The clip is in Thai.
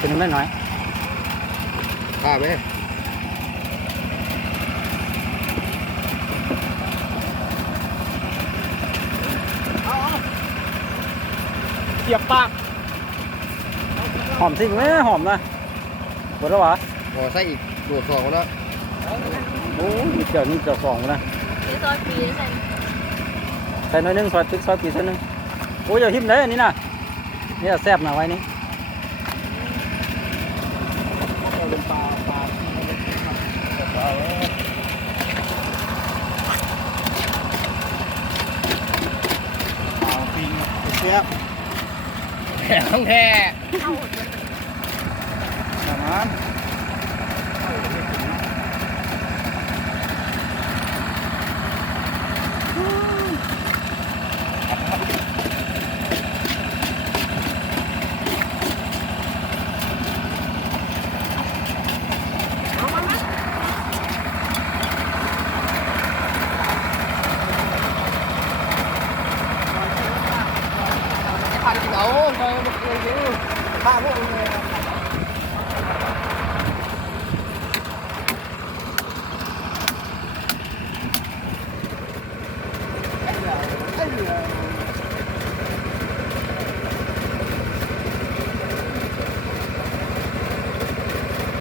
เป็นนึงได้หน่อยข้าไหมเสียบปากหอมสิไหมหอมนะหมดแล้ววะพอใส่อีกโดดสองแล้วโอ้ยมีเกี่ยวนี่เกี่ยวสองนะซอยปีใส่หน่อยนึงซอยตึกซอยปีซอยนึงโอ้ยอย่าหิ้มเลยอันนี้นะนี่แซ่บนะไว้นี่เสียบแข็งแท้ประมาณเอาไปมาเยอะบ้าพวกนี้